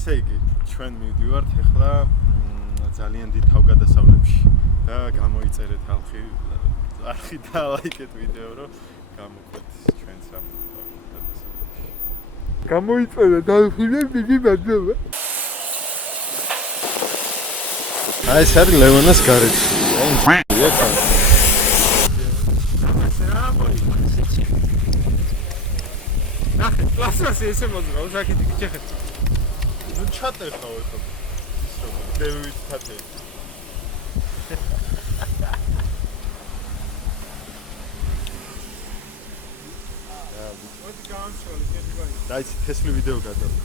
ესე იგი, ჩვენ მივდივართ ახლა ძალიან დიდ თავგადასავლებში და გამოიწერეთ არხი და ლაიქეთ ვიდეო, რომ გამოქვეთ ჩვენს ამ თავგადასავლებში. გამოიწერა დალფინე დიდი მადლობა. აი ეს არის ლევონას გარეჯი. ნახე, პლასტმასი ესე მოძრაობს, აქეთ იქით. ნუ ჩატეხავ ეხლა. ისო, დევით თათე. მოდი გამშოლი, კეთი გაი. დაიცი თესლი ვიდეო გადავა.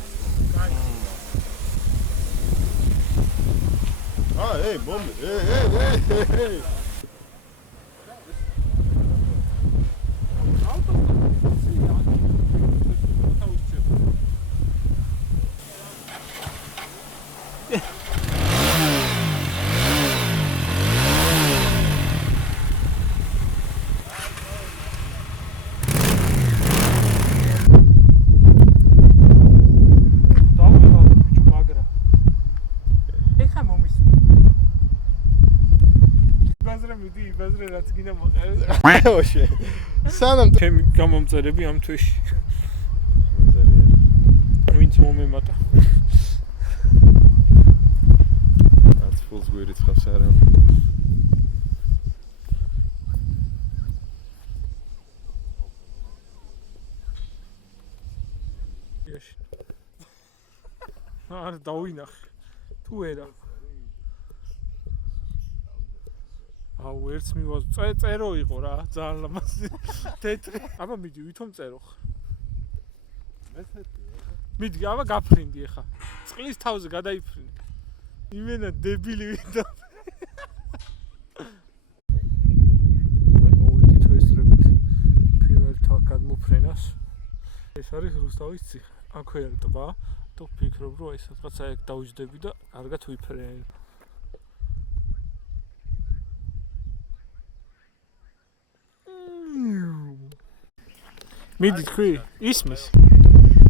კაი. Hey, mom. Hey. ბაზრე რაც გინდა მოყევი. ოშე. სანამ ჩემი გამომწერები ამ თვეში. მოზარია. ვინც მომემატა. რაც ფულს გვერდით ხავს არა. იაშ. არ დავინახე. თუ ერა. აუ ერთს მივაზ წერო იყო რა ძალიან ლამაზი თეთრი აბა მიდი ვითომ წერო მიდი აბა გაფრინდი ახლა წყლის თავზე გადაიფრინდი იმენა დებილი ვიდა მოვიდით ვესწრებით პირველ გადმოფრენას ეს არის რუსთავის ციხე აქვე არის ტბა და ვფიქრობ რომ ეს რაღაცა ეგ დავიჯდები და კარგად ვიფრენ მიდი თქვი ისმის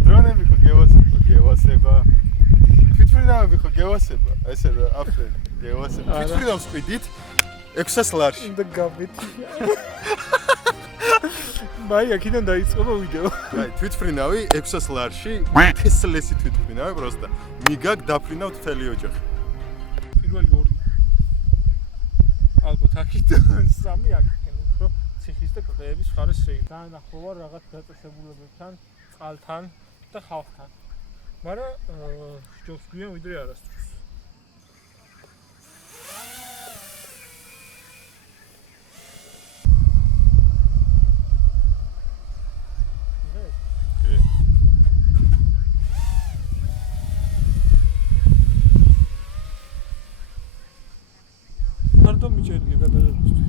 დრონები ხო გევასება თვითფრინავები ხო გევასება ესე რა აფრენ გევასება თვითფრინავს ვყიდით 600 ლარში და გამეთი მაი აქედან დაიწყება ვიდეო აი თვითფრინავი 600 ლარში თესლესი თვითფრინავი პროსტა მიგაგ დაფრინავთ მთელი ოჯახი პირველი ორი ალბათ აქედან სამი აქ ციხის და კლდეების ხარეს შეიძლება. დაანახო რაღაც დაწესებულებებთან, წყალთან და ხალხთან. მაგრამ ჯობს გვიან ვიდრე არასდროს. მარტო მიჭერია გადაღებისთვის.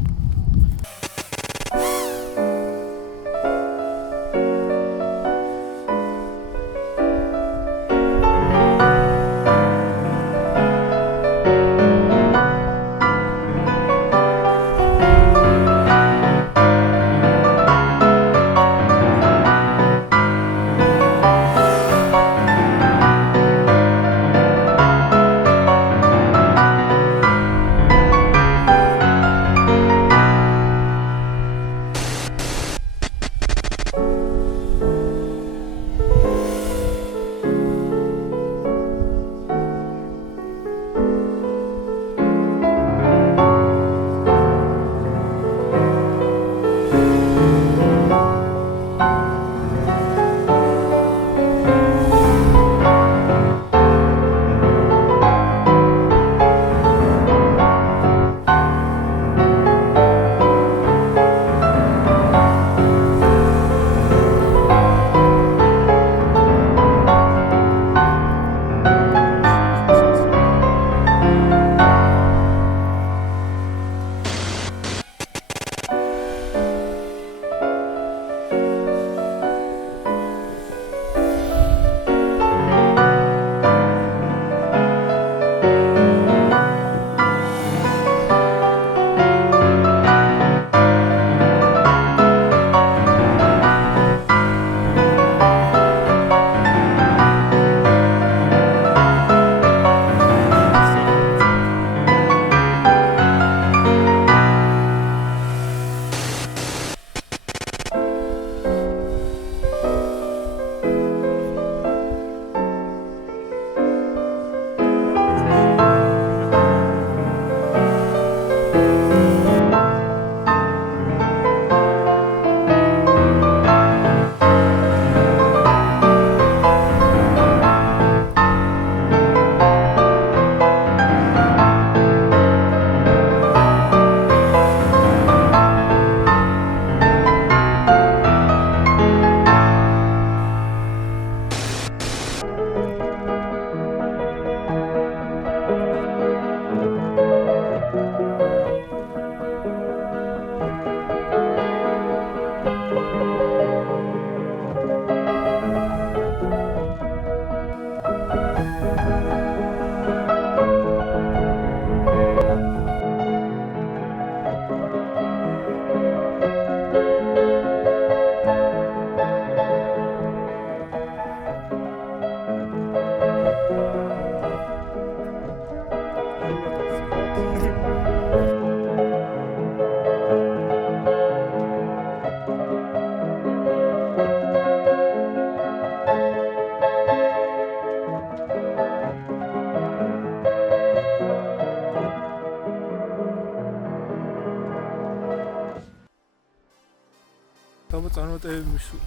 წარმატებები მისურვ.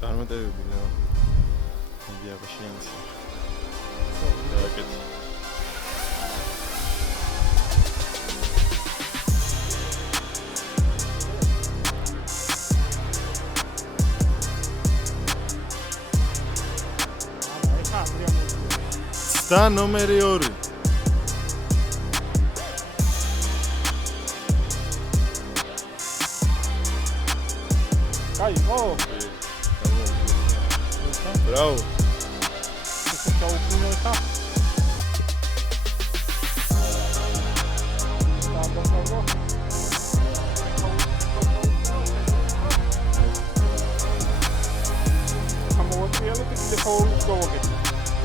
წარმატებები რა. მიდი აბა შეიმსი. დააკეთე. და ნომერი 2. კაი, Bravo.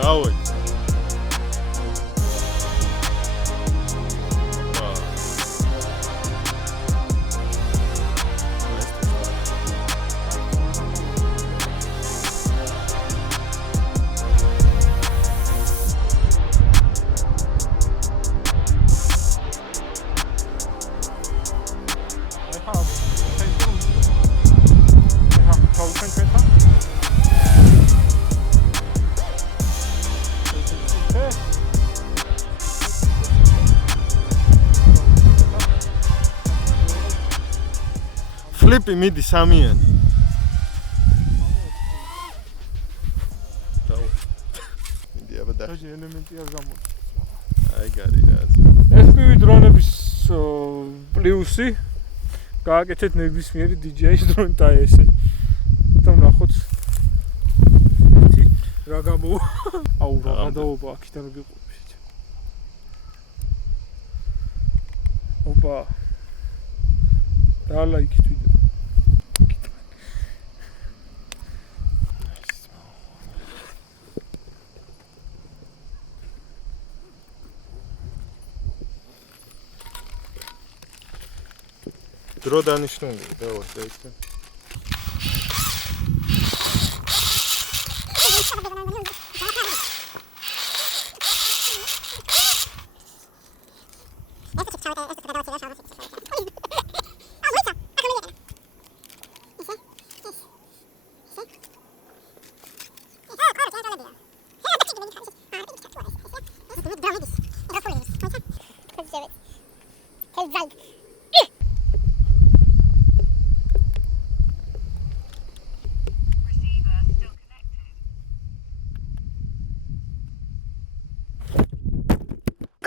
Давай. Flippy midi სამიანი. მიდი აბა და. ეს ელემენტია გამოდი. აი გარი რა. FPV დრონების პლუსი გააკეთეთ ნებისმიერი DJI-ის დრონი და ესე. და ვნახოთ რა გამოვა. აუ რა გადაობა აქიდან ვიყურებთ. ოპა. და ლაიქით ვიდეო. დრო დანიშნული და ვასწავლე.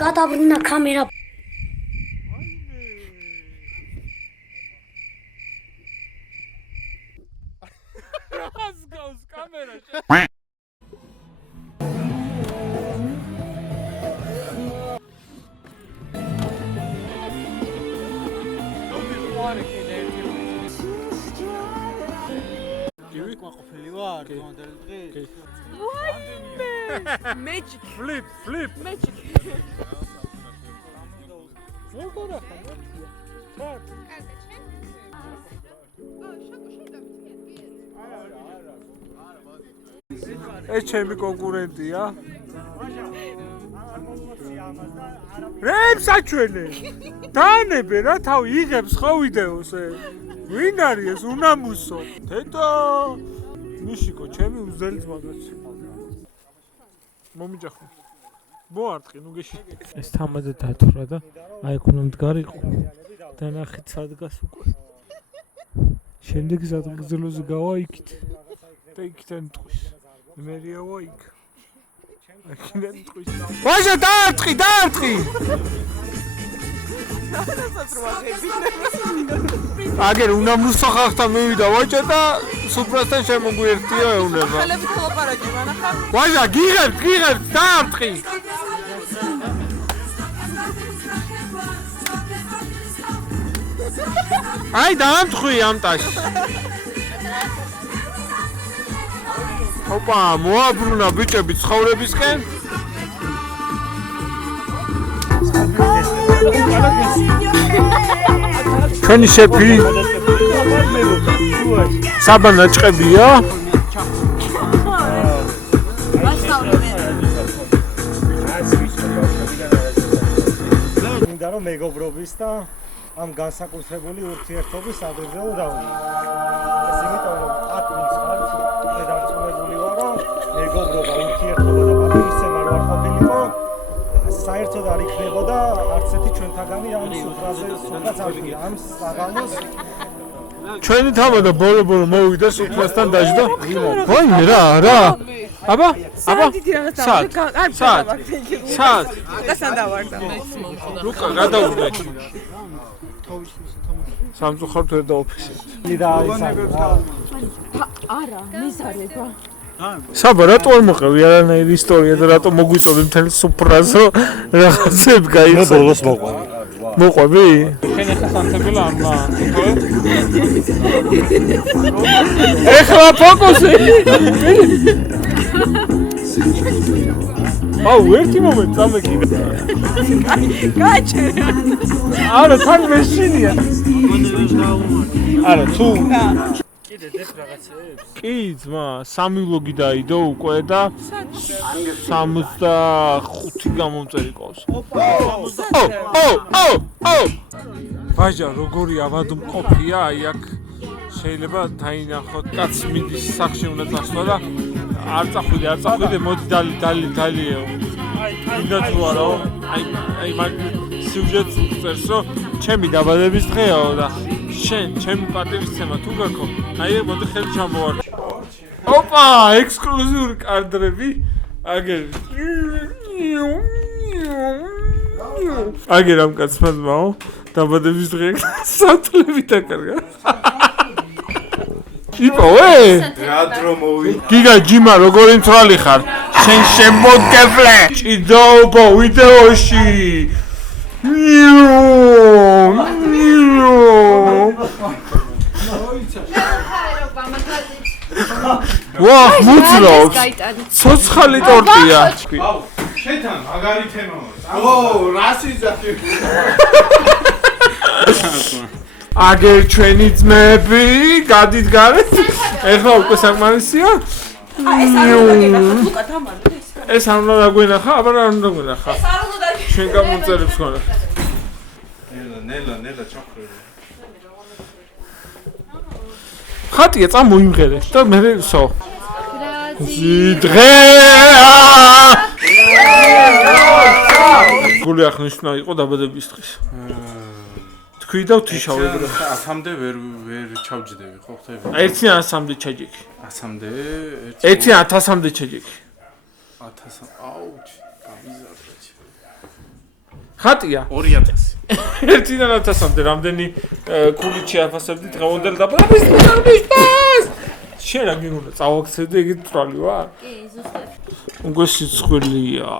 გადავრინა კამერა. რას გავს კამერაში? გივი ყოფილი ვარ გონდელ დღე. Magic. Flip. Magic. როგორ ახლა? ჩათ. ეს ჩემი კონკურენტია. რებს აჩვენე. დაანებე რა თავი იღებს ხო ვიდეოზე. ვინ არის ეს უნამუსო? თეთო. მიშიკო ჩემი უზელი ძმაგაც. მომიჯახო. მოარტყი ნუ გეში. ეს თამაზე დათვრა და აი იქ უნდა მდგარიყო. და ნახეთ სად გას უკვე. შემდეგ სადგზელოზე გავა იქით. და იქიდან ტყვის. მერიავა იქ. აქედან ტყვის. ვაჟა დაარტყი. აგერ უნდა მუსახახთა მივიდა ვაჭა და სუპრასთან შემოგვიერთია ეუნება. ხელები თოლაპარაკი მანახა. ვაჟა გიღებ დაარტყი. აი დაამტხვი ამ ტაში. ოპა მოაბრუნა ბიჭები ცხოვრებისკენ. ჩვენი შეფი საბანა ჭყებია. მინდა რომ მეგობრობის და ამ განსაკუთრებული ურთიერთობის ადრეზე დაუნა. ეს იმიტომ რომ აქ ვინც ხართ, დარწმუნებული ვარ, რომ მეგობრობა, ურთიერთობა და პატივისცემა რო არ ყოფილიყო, საერთოდ არ იქნებოდა არც ერთი ჩვენთაგანი ამ სუფრაზე სულაც აღია ამ საღამოს ჩვენი თამადა ბოლო მოვიდა სუფრასთან დაждდა. ვაიმე რა. აბა საათ გასან დავარდა ლუკა გადაურდა სამწუხაროდ ვერ დაოფიქსირეთ არა მიზარება საბა რატო არ მოყევი არანაირი ისტორია და რატო მოგვიწოდი მთელ სუფრას რომ რაღაცებ გაიხსნა მე ბოლოს მოყვები შენ ახლა სანთებელა ამა ეხლა ფოკუსი აუ ერთი მომენტ წამეკიდა გაჩერე არა თან მეშინია არა თუ კიდე დებ რაღაცებს კი ძმა 3 ვლოგი დაიდო უკვე და 65 გამომწერი ყავს ვაჟა როგორი ავადმყოფია აი აქ შეიძლება დაინახოთ კაც მიდის სახში უნდა წასვლა და არ წახვიდე მოდი დალიეო მინდა თუ არა აი მაგ სიუჟეტს წერს რომ ჩემი დაბადების დღეაო და შენ ჩემი პატივისცემა თუ გაქო აი მოდი ხელი ჩამოვარჩი ოპა ექსკლუზიური კადრები აგერ ამ კაცმა ძმაო დაბადების დღე სათლები დაკარგა იპოვე რა დრო მოვი გიგა ჯიმა როგორი მთვალი ხარ შენ შემოგევლე ჭიდაობა ვიდეოში ვა მუცლობს ცოცხალი ტორტია აუ შეთან მაგარი თემაა ო რასიზმი აგერ ჩვენი ძმები გადით გარეთ ეხლა უკვე საკმარისია ეს არ უნდა გინახა ლუკა თამარ ეს არ უნდა დაგვინახა აბა რა უნდა გვინახა ეს არ უნდა ჩვენ გამომწერებს ხოლმე ნელა ჩახრე ხატია წამოიმღერე და მე სო ძიდღე გული აღნიშნა იყო დაბადების დღის თქვი და ვთიშავე და 100-მდე ვერ ჩავჯდები ხო ხთები 100-მდე ჩაჯექი 100-მდე 1000-მდე ჩაჯექი 1000 აუჩ გამიზარდა ხატია 2000 1-1000-მდე რამდენი ქულით შეაფასებდი დღევანდელ დაბადების დღეს შენ რა გინდა წავაქცევდი ეგეთ თვალი ვარ კი ზუსტად უკვე სიცხვილია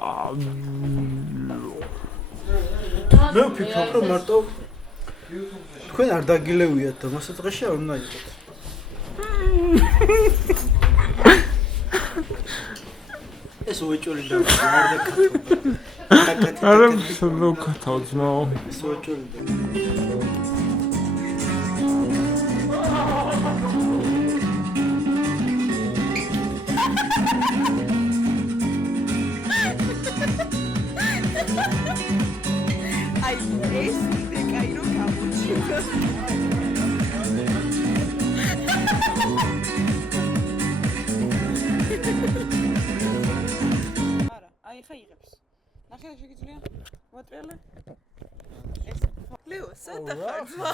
მე ვფიქრობ რომ მარტო თქვენ არ დაგილევიათ და მასა დღეში არ უნდა იყოთ ეს უეჭული და არ დაკეთე არა მსლო კათავზნო ეს უეჭული აი ეს კაირო გამოჩი არა აი ხა იღებს ნახე რა შეგიძლია ვატრიალე ეს ლეო სადა ხარ ძმა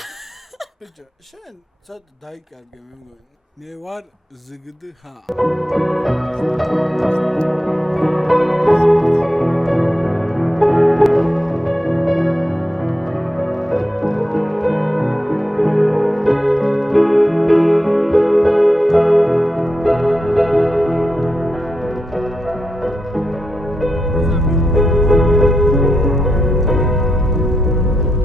ბიჭო შენ ცოტა დაიკარგე მე მგონი მე ვარ ზგდჰა